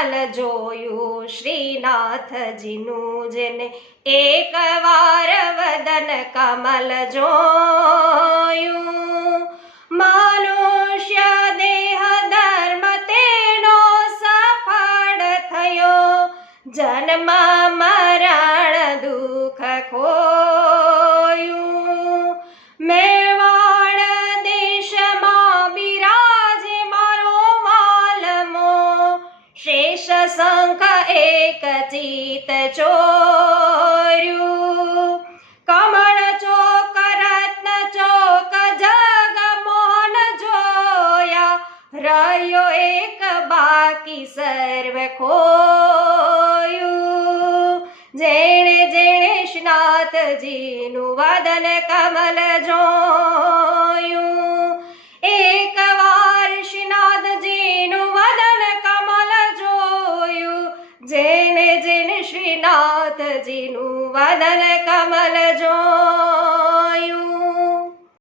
કમલ જોયું શ્રીનાથજીનું, જેને એકવાર વદન કમલ જોયું. મનુષ્ય દેહ ધર્મ તેનો સફળ થયો, જન્મ મરણ દુઃખ ખોયું. મેવાડ દેશમાં બિરાજે મારો વાલમો, શેષ શંખ એક ચિત ચોર્યું. કમળ ચોક રત્ન ચોક જગમોહન જોયા, રહ્યો એક બાકી સર્વ ખોયું. જેણે જેણે શ્રીનાથજીનું વદન કમલ જોયું, એકવાર શ્રીનાથજીનું વદન કમલ જોયું. જેણે જેણે શ્રીનાથજીનું વદન કમલ જોયું.